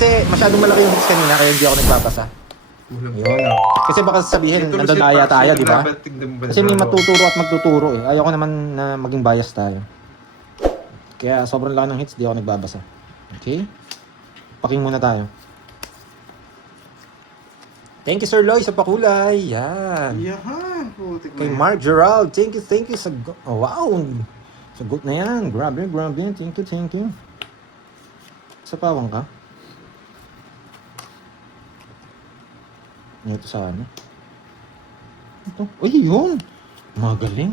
Kasi masyadong malaki yung hits kanina kaya hindi ako nagbabasa. Yun. Kasi baka sabihin, nandun na aya tayo, di ba? Kasi may matuturo at magtuturo eh. Ayoko naman na maging bias tayo. Kaya sobrang laki ng hits, di ako nagbabasa. Okay? Paking muna tayo. Thank you Sir Loy sa pakulay. Yan. Yahan, putik Kay na yan. Mark Gerald, thank you sa oh, wow. Sagot na yan. Grabe. Thank you. Sa pawang ka? Ito sa ano? Ito. Uy, yun. Magaling.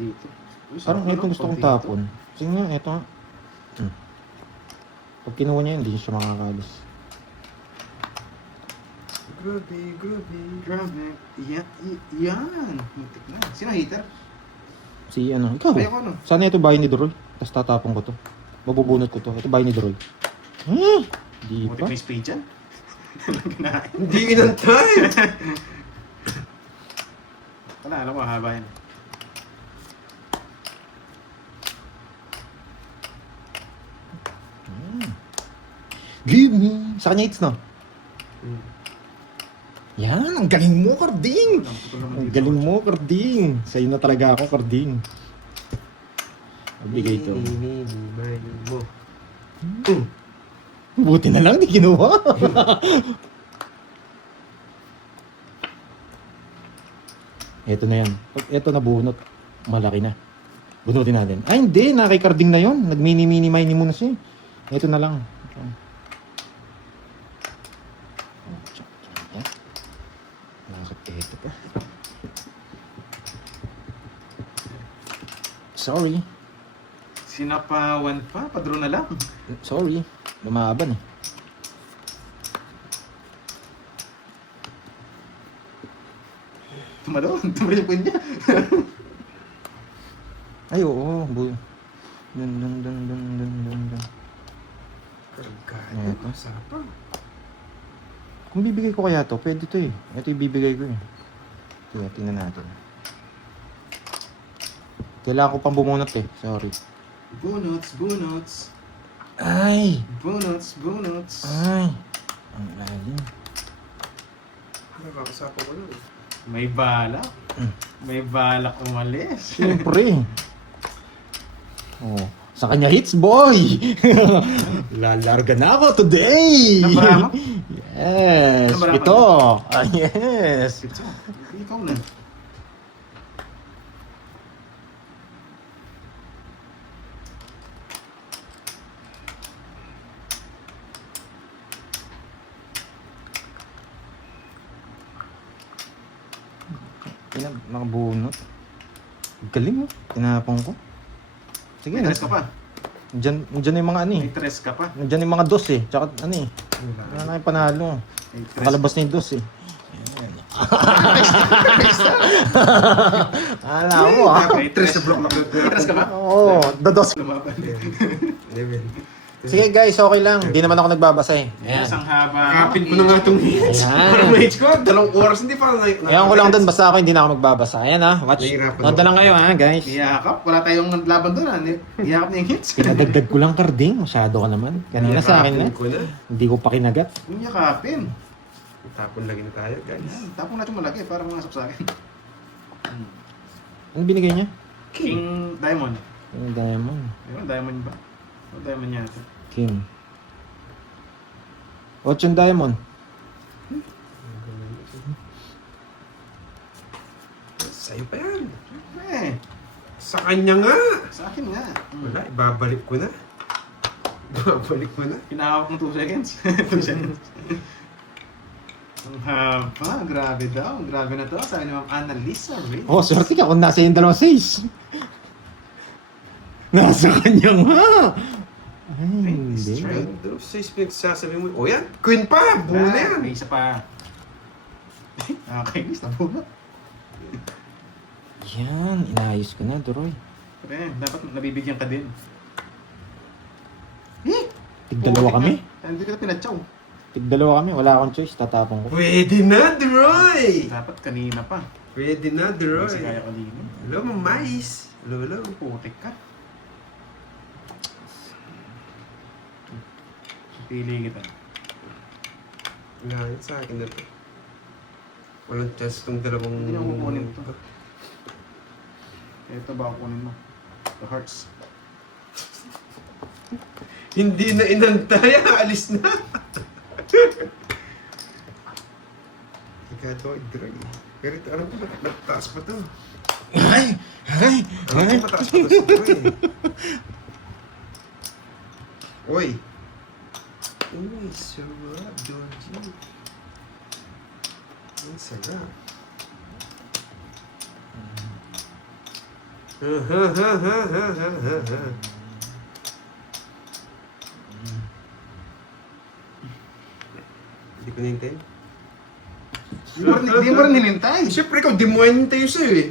Dito. Uy, Parang sarap ito na, gusto kong dito. tapon. Sige nga, ito nga. Pag kinuha niya, hindi siya makakalis. Grabe. Yan. Putik na. Sino hater? Si ano, ikaw. Ayoko ano. Sana ito bahay ni Droy. Tapos tatapon ko to. Mabubunot ko to. Ito bahay ni Droy. Di Putik pa. na spade dyan. Hindi inantay! Wala, alam mo, haba yan. Give me. Sa kanya hits, no? Yan, ang galing mo, Carding. Ang galing mo, Carding. Sa'yo na talaga ako, Carding. Magbigay ito. mo. Buti na lang, di kinuha. Ito na yan. Pag ito nabunot, malaki na. Bunutin natin. Ay, hindi. Na kay Carding na yon. Nag-mini-mini muna siya. Ito na lang. Ito pa. Sorry. Sinapawan pa, padro na lang. Sorry. Lumaban eh. Tumalon yung pin niya. Ay, oo. Dun. Eto. Masapang. Kung bibigay ko kaya to, pwede to eh. Ito yung bibigay ko eh. Sige, tingnan natin. Kailangan ko pang bumunot eh. Sorry. Bunots. Ay! Bunots. Ay! Ang lalim. Nakakasapa ko lang. May balak. May balak umalis. Siyempre. Oh, sa kanya hits, boy! Lalarga na ako today! Nabarama? Yes! Nabarama Ito! Ah, yes! Pizza. Ikaw na. Nakabunot. Galing mo. Tinapong ko. Sige May na. tres ka pa. Diyan yung mga ano eh. May tres ka pa. Diyan yung mga dos eh. Tsaka ano eh. Wala na yung panalo. May tres. Nakalabas na yung dos eh. Ala mo ah. May tres. Tres sa block na May tres ka pa? Oo, dados. Lumaban. 11. Sige guys, okay lang. Hindi naman ako nagbabasa eh. Yes, ang haba. Kapit ko na nga itong hits. Ayan. Parang ma-hits ko. 2 oras hindi pa na. Ewan ko lang dun, basta ako hindi na ako magbabasa. Ayan ha, watch. Nahihirapan Nanda ako. lang kayo ha, guys. Iyakap. Wala tayong laban doon. Iyakap niya yung hits. Pinadagdag ko lang, Carding. Masyado ka naman. Kanina sa akin na. Ko na. Hindi ko pa kinagat. Iyakapin. Tapon lagi na tayo, guys. Yan. Tapong natin malaki para masok sa akin. Ano binigay niya? King Diamond. Yung diamond. Ayun, Diamond ba? O Diamond yata. King. What's yung diamond? Sa'yo pa yan. Eh, Sa kanya nga. sa akin nga. Wala, ibabalik ko na. Ibabalik ko na. Pinahawak ng 2 seconds. 2 seconds. Ang haba. Grabe daw. Grabe na to. Sabi ni Ma'am Annalisa Reyes. Oh, swerte ka kung nasa yung dalawang 6. Nasa kanya nga. Ay, hindi. Straight. Ano, 6 pinagsasabi mo. O yan, queen pa. Buo na yan. May isa pa. Nakakainis na bunot. Yan, inayos ko na, Doroy. Pre, dapat nabibigyan ka din. Tigdalawa kami. Hindi kita pinatsaw. Tigdalawa kami, wala akong choice, tatapon ko. Pwede na, Droy! Dapat kanina pa. Pwede na, Droy. Kasi kaya kanina. Hello, mamais. Hello. Putik ka. Pili kita. Wala yun sa akin na to. Walang chance itong dalawang... Hindi na kukunin to. Ito ba kukunin mo? The hearts. Hindi na inantay, alis na. Ikaw ito, i-draw. Pero ito, alam ko, mataas pa to. Ay! Ay! Alam ko, mataas pa to sa draw eh. Uy! Uy, sarap, Georgie. Ang sarap. Hindi ko nintay. Hindi mo rin hinintay. Siyempre ikaw, di mo nintay yung sa'yo eh.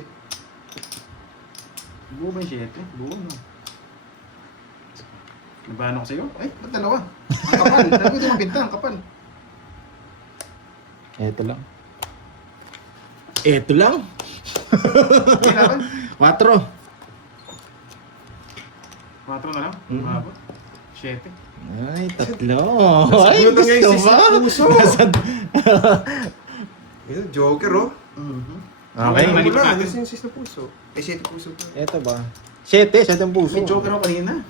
Buo ba yung 7? Buo, no? Nabahan ako sa'yo? Ay, ba't dalawa? Ang kapal. Dalawa ito mabinta, ang kapal. Eto lang. Eto lang. Kailangan? 4. 4 na lang? Mm. Mahaba. 7. Ay, 3. Nasa Ay, dulo na ngayon, gusto sis ba? na puso. Nasa- Yun, Joker oh. Okay. Ano Malipat ba? natin. Nasa yung sis na puso? Eh, 7 puso pa. Eto ba? 7 ang puso. May joker ako kanina.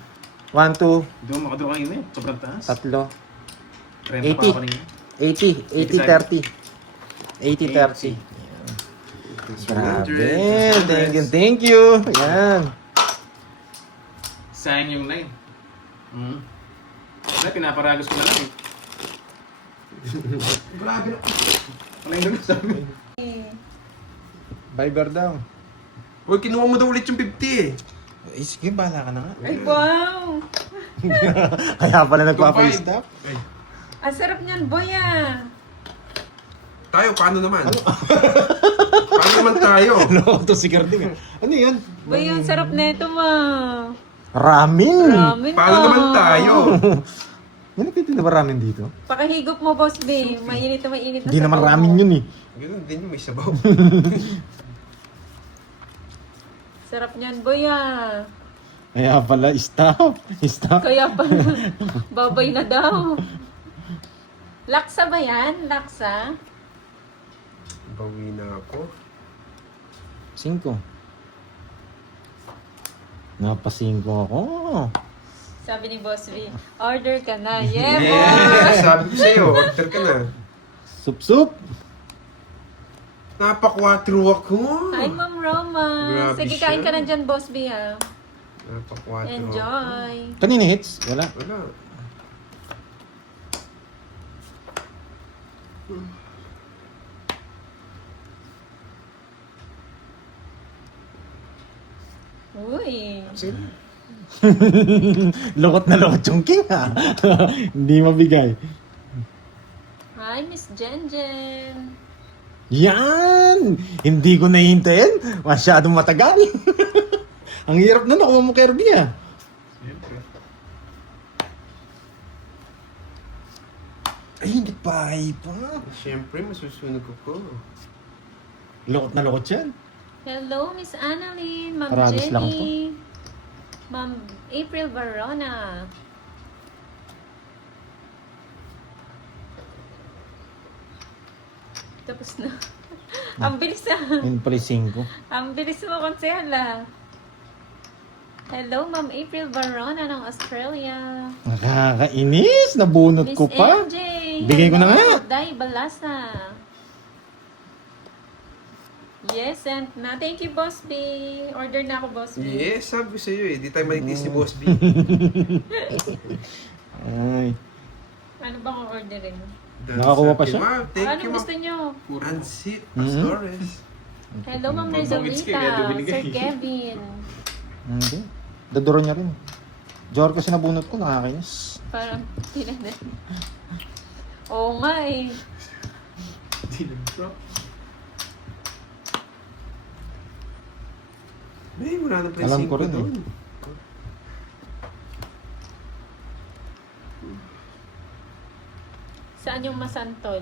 1, 2, Hindi mo makadraw kanina eh. Sobrang taas. 3, 30 pa ako kanina. 80, 80, 30. 80, 30. Grabe. Thank you. Yan. Sayang yung 9. Wala, pinaparagos ko na lang eh. Grabe na. Wala yung ganun sabi. Viber daw. Uy, kinuha mo daw ulit yung 50 eh. Eh, sige, bahala ka na nga. Ay, wow! Kaya pala nagpa-FaceTap. Ang sarap niyan, boy ah! Tayo, paano naman? Paano naman tayo? Ano to si Carding? Ano yan? Boy, ang sarap nito ah! Ramen. Ramen Paano naman tayo? Yan nagtitinda ba ramen dito? Pakahigop mo, boss B. Mainit na mainit na Hindi naman sabaw ramen mo. yun eh. Ganun din yung may sabaw. Sarap niyan, boy ah! Kaya pala, stop. Stop. Kaya pala, babay na daw. Laksa ba yan? Laksa? Bawi na ako. 5. Napa-5 ako. Sabi ni Boss B, order ka na. Yeah, boy! Yeah! Sabi ko sa'yo, order ka na. Sup-sup. Napa-4 ako. Hi, Ma'am Roma. Grabe Sige, siya. kain ka na dyan, Boss B ha. Napa-4 ako. Enjoy. Kanina hits? Wala. Wala. Uy. Lokot na lokot yung king ha. Hindi mabigay. Hi, Miss Jenjen. Yan! Hindi ko nahintayin. Masyadong matagal. Ang hirap na nakuha mo kay Ruby ah. Siyempre. Ay, hindi pa. Ay pa. Siyempre, masusunog ako. Lokot na lokot yan. Hello, Miss Annalyn, Ma'am Paragos lang to. Jenny, Ma'am April Barona. Tapos na. Ang bilis na. Yun pala 5. Ang bilis mo, Konsehla. Hello, Ma'am April Barona ng Australia. Nakakainis. Nabunot Miss ko pa. MJ. Bigay ko na Hello, nga. Day Balasa. Yes, and na. Thank you, Boss B. Order na ako, Boss B. Yes, sabi ko sa'yo eh. Di tayo malitis ni Boss B. Ay. Ano bang orderin? Nakakuha pa siya? Ma'am, thank Ano you, gusto ma'am. nyo? Ansit, Mhm. Pastores. Hello, Ma'am Pag-bangits kayo, kaya Rizalita. dumili Sir kayo. Kevin. Hindi. Daduro niya rin. Jor kasi nabunot ko. Nakakainis. Parang tinanay. Oo nga eh. Hindi na bro. May, wala na pa Alam yung ko 5 rin eh. doon. Saan yung masantol?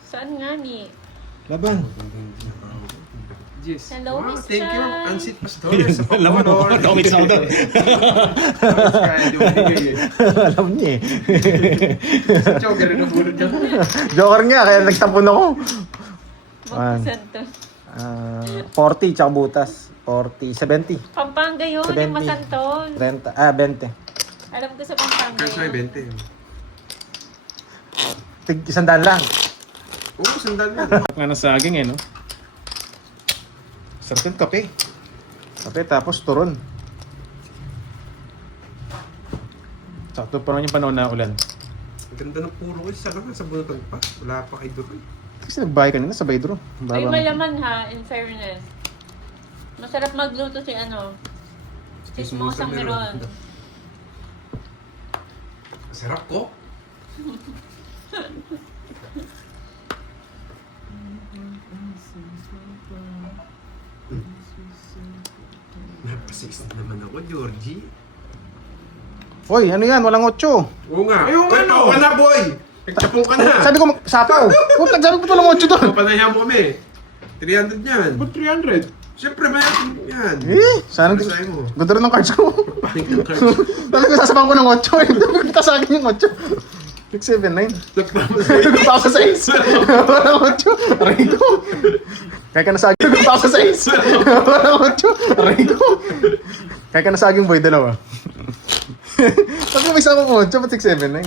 Saan nga ni? Laban. Jis. Hello, Wow, Miss thank you, Chan. Ansit Pastor, sa Alam mo, pag-honor. nakamit ako doon. Kaya di mo binigay eh. Alam niya eh. Si Joker rin nabunod niya. Joker nga, kaya nagtapon ako. Magpasan to. 40 tsaka butas. 40, 70. Pampanga yun, 70. yung Masanton. 30, 20. Alam ko sa Pampanga Kasi may yun. 20. Tig, 100 lang. Oo, sandal na. Nga na saging eh, no? Sarap yung kape. Kape tapos turon. Sakto pa naman yung panahon na ulan. Ang ganda ng puro ko. Sana nga sa bunotag pa. Wala pa kay Duroy. Kasi nagbahay kanina sa Baydro. Ay, malaman ha, in fairness. Masarap magluto si ano. Chismosang meron. Sarap ko. Napasiks naman ako, Georgie. Hoy, ano yan? Walang 8. Oo nga. Ayun nga, no. Ka na, boy! Nagtsapong ka na. Sabi ko, sapaw. Kung nagsabi ko walang 8 doon. Panayahan mo kami. 300 yan. Ba't 300? Siyempre, mayroon yan. Eh, sana di... Sa'yo mo. Ganda rin ng cards ko. Panik ng cards. Sabi ko, sasabahan ko ng 8. Kita sa akin yung 8. 679. Nagpapa sa 6. Walang 8. Aray ko. Kaya ka nasaging. Nagpapa sa 6. Walang 8. Aray ko. Kaya ka nasaging boy, dalawa. Sabi ko, may isang ko 8. Ba't 679?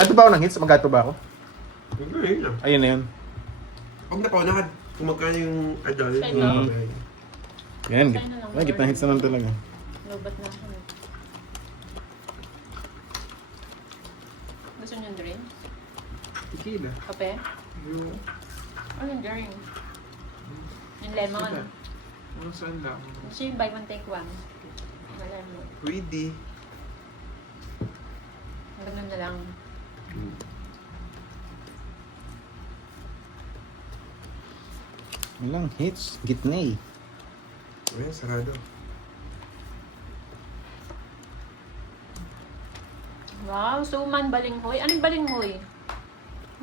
Ato ba ako ng hits? Magato ba ako? Ayun lang. Ayun na yun. Huwag na pa, nakad. Kung magkano yung adult. Sa'yo. Yan. Sa'yo na lang. Ay, gitna hits naman talaga. Lobat na ako. Gusto niyo yung drink? Tequila. Kape? Yung... Ano yung drink? Yung lemon. Ano saan lang? Gusto yung buy one take one. Wala mo. Pwede. Ganun na lang. Walang hits. Gitna eh. Ayan, sarado. Wow, suman balinghoy. Anong balinghoy?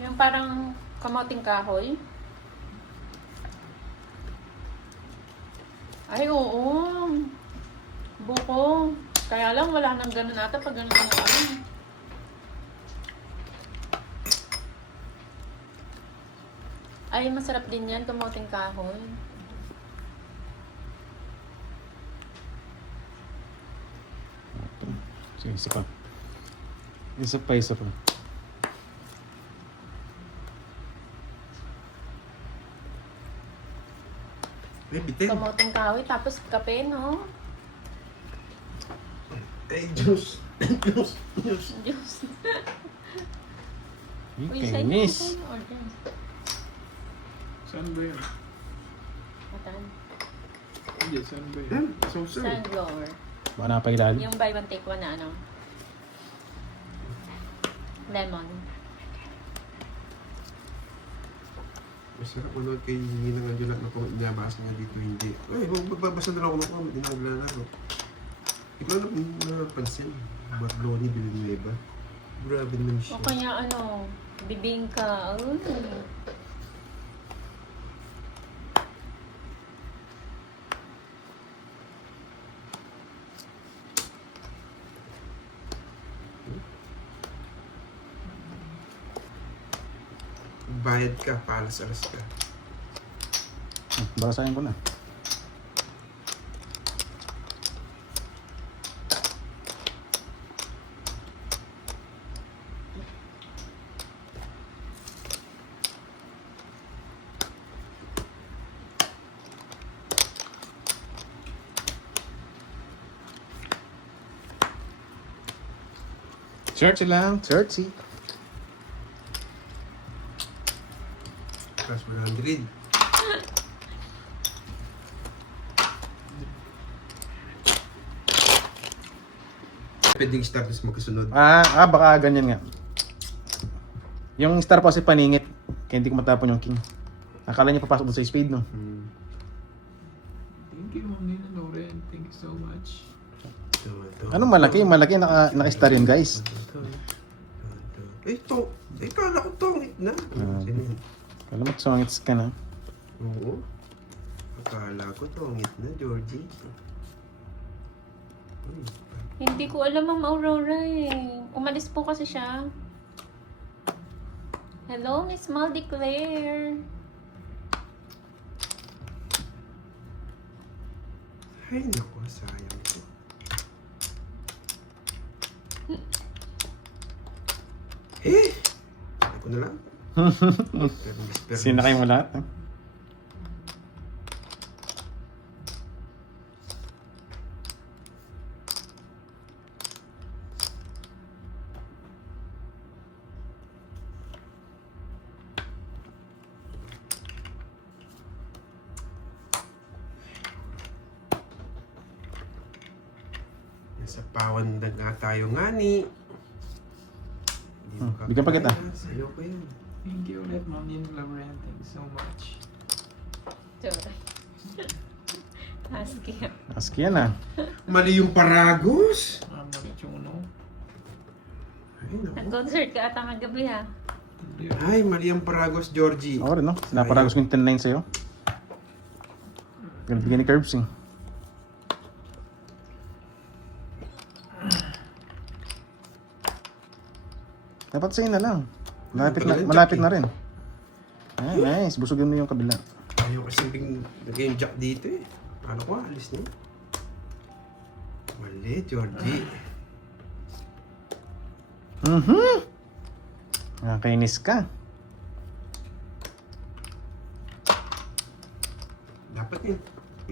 Yung parang kamoting kahoy? Ay, oo. Buko. Kaya lang, wala nang ganun ata pag ganun ang ano. Ay, masarap din yan, kamoting kahoy. Sige, isa pa. Isa pa, isa pa. Ay, bitin. Kamoting kahoy, tapos kape, no? Ay, juice. Juice. Juice. Diyos. Uy, Uy, sa'yo, kainis. sa'yo, order. Saan ba yun? Matan. Hindi, saan ba yun? So. Sunflower. Baka napailalim. Yung buy one take one na ano? Lemon. Masarap manood kay Ninang Anjulat na kung inabasa niya dito hindi. Ay, magbabasa na lang ako ng comment, hindi na naglalaro. Ikaw na napansin. Barloni Villanueva. Grabe naman siya. O kaya ano, bibingka. Ay. Bayad ka, palas-alas ka. Basahin ko na. Search lang. Search. Plus 100. Pwedeng start is magkasunod. Baka ganyan nga. Yung star po kasi paningit. Kaya hindi ko matapon yung king. Akala niya papasok doon sa speed, no? Thank you, Ma'am Nina Loren. Thank you so much. Anong malaki? Malaki naka-star yun, guys. Kala ko tongit na. Kala mo, songits ka na. Oo. Akala ko tongit na, Georgie. Uy, Hindi ko alam, Ma'am Aurora eh. Umalis po kasi siya. Hello, Miss Maldi Claire. ay, naku, sayang ko. Ako na lang. Sinakay mo lahat, ha? Nasa pawan na nga tayo nga ni. Bigyan pa kita. Sa'yo ko yan. Thank you ulit, Ma'am Laurent. Thank you so much. Husky. Aski yan, ha? Mali yung paragos. Ma'am Marichuno. Ay, naku. Nag-concert ka ata kagabi ha. Ay, mali ang paragos, Georgie. Ako rin, no? Naparagos ko yung 10-9 sa'yo. Bigyan ni Curbs, eh. Dapat sa'yo na lang. Malapit na rin. Ay, nice. Busugin mo yung kabila. Ayaw kasi lagay yung jack dito eh. Paano ko? Alis na. Mali, Georgie. Nakakainis ka. Dapat yung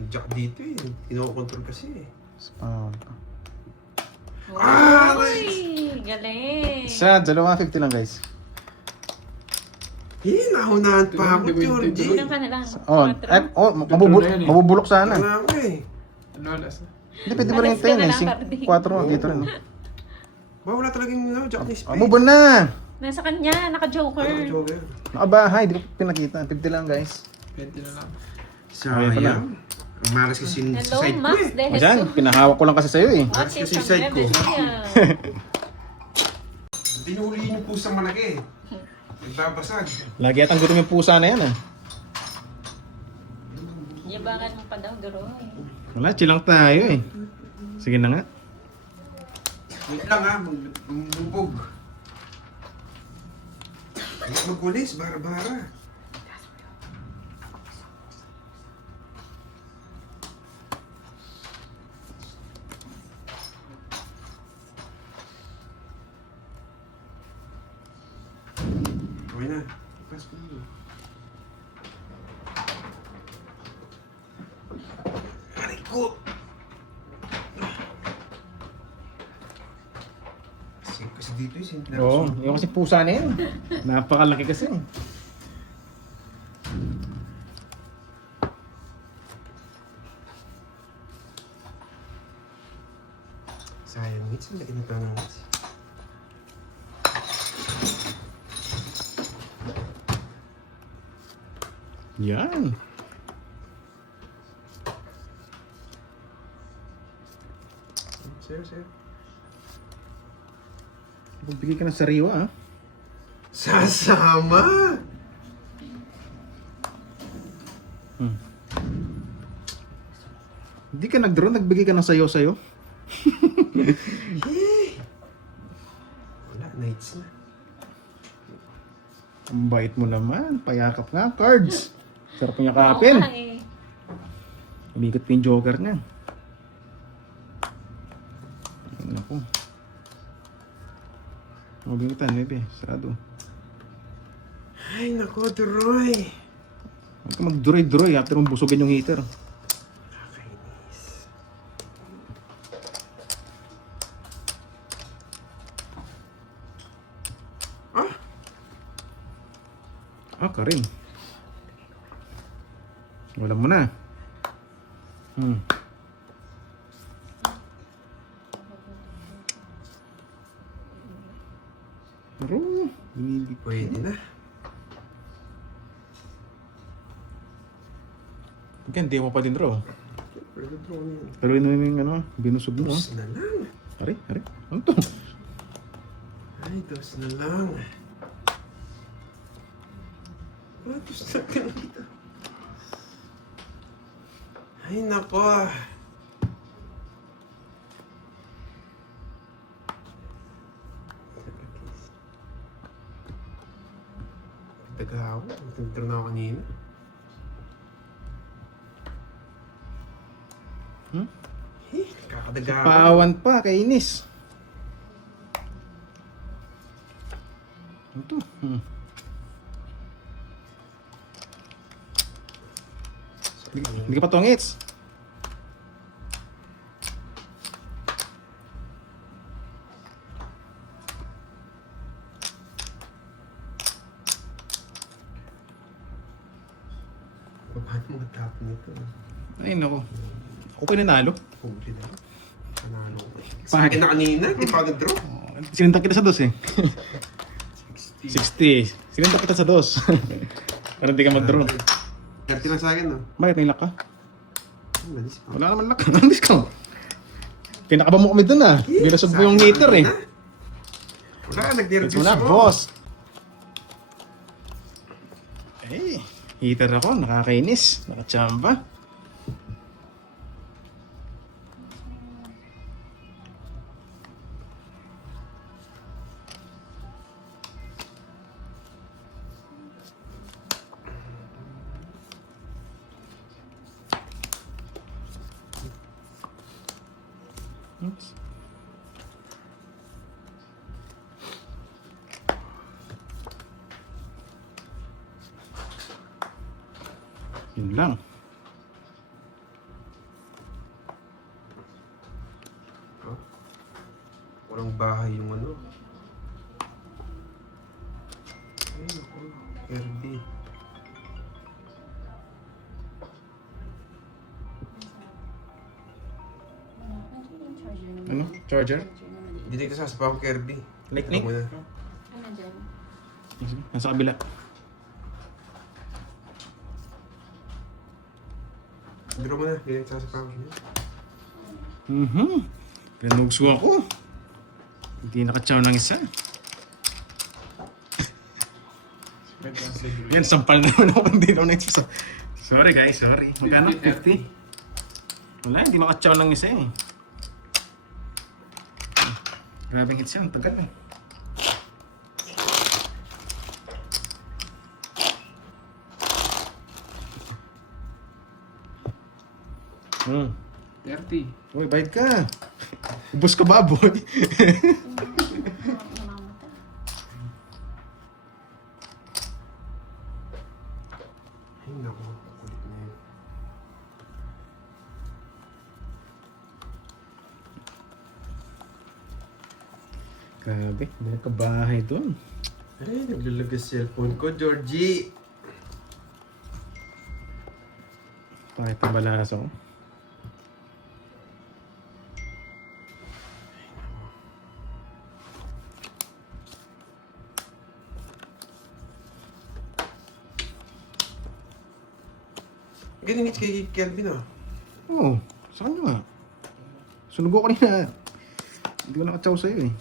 jack dito eh. Kinokontrol kasi eh. Spawn. Uy, galing. Isa, 250 lang, guys. Nahunahan pa ako, Georgie. Ilan ka na lang? Oh, mabubulok sana. Wala ako eh. Ano, alas na? Hindi, pwede mo rin Alas ka na yung lang, 10, 4 Cardi. dito rin. Ba, wala talagang jack ni Spade. Move on na! Nasa kanya, naka-joker. Joker. Nakabahay, di ko pinakita. 50 lang, guys. 20 na lang. Ayun pala. Sayang. Ang malas kasi yung Hello, sa side ko Max eh. De O dyan, Jesus. pinahawak ko lang kasi sa'yo, eh. What Kasi is side from ko. heaven? Tinuli yung pusang malaki. Nagbabasag. Lagi atang gutom yung pusa na yan, ah. Yabangan mo pa daw, Duroy. Wala, chill lang tayo, eh. Sige na nga. Wait lang ha, magbubog. Magkulis, bara-bara. Okay na. Ipas ko na. Aray ko! Kasi dito eh, Oo, yung kasi pusa na yan. Napakalaki kasi. sayang hits, laki na ng hits. Yan. Sir. Magbigay ka ng sariwa, ah. Sasama! Hindi ka nag-draw, nagbigay ka ng sayo-sayo. Wala, nights na. Ang bait mo naman. Payakap nga, cards. Sarap niya kapin. Oo nga eh. Umikot pa yung joker niya. Ay, naku. Mabimutan, maybe. Sarado. Ay, nako, Duroy. Huwag ka mag-duroy-duroy after mong busugin yung heater. Nakakainis. Ka rin. Wala mo na. Pero, hindi Pwede na. hindi mo pa din draw. Pwede draw na yun. Pero yun yung ano, binusog mo. Dos na lang. Ari. Ano to? Ay, dos na lang. Dos na lang dito. Ay, nako. Daga ako. Nagtagtag na ako kanina. Hmm? Kakadaga ako. Paawan pa, kainis. Ito. Hindi ka pa tongits. Paano matap nito? Ay, nako. Ako pa nanalo. Huli na. Panalo ko. Pa- Sa akin na kanina, di pa nag-draw. Sinuntak kita sa dos eh. 60. Sinuntak kita sa dos. Para hindi ka mag-draw. 30 lang sa akin, no? Bakit nilak ka? Ang malis pa. Wala naman lak. Anong discount? Pinakaba mo kami dun ah. Binasod mo yung hater eh. Wala ka, nag-reduce Ito na, mo. boss. Eh, hater ako. Nakakainis. Nakachamba. Oops. Yun lang. Oh. Walang bahay yung ano. Ay, naku. Kirby. Ano? Charger? Hindi ka sasapaw Kirby. Lightning? Ano mo na? Ano dyan? Nasa kabila. Draw mo na. Hindi ka sasapaw. Pinugso ako. Hindi nakatsaw ng isa. Yan, sampal naman ako. Hindi naman nagsasa. Sorry guys, sorry. Magkano? 50? Wala, hindi makatsaw ng isa eh. Grabing hits yan, tagal eh. Hmm. 30. Uy, bayad ka. Ubus ka baboy. Ay, naku. Kulit na yun. Grabe, may kabahay doon. Ay, naglalagas cellphone ko, Georgie. Pakita balas ako. Ganyan kay Kelvin, ah. Oo, sa kanya nga. Sunog ko kanina. Hindi ko nakatsaw sa'yo eh.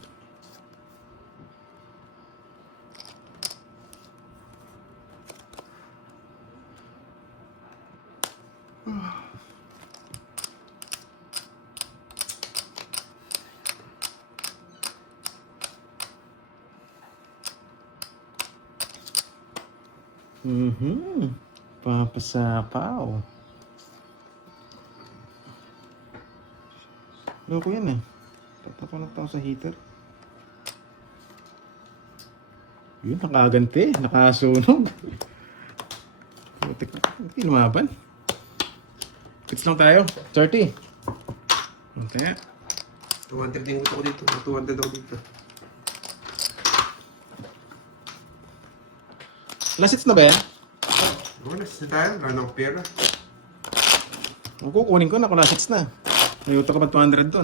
Papasapaw. Loko yan eh. Tatapanak tao sa heater. Yun, nakaganti. Nakasunog. Hindi lumaban. Hits lang tayo. 30. Okay. 200 din gusto ko dito. 200 ako dito. Last hits na ba yan? Wala, sa tayo. Wala na akong pera. Kukunin ko na kung last hits na. Ayuto ka pa 200 doon.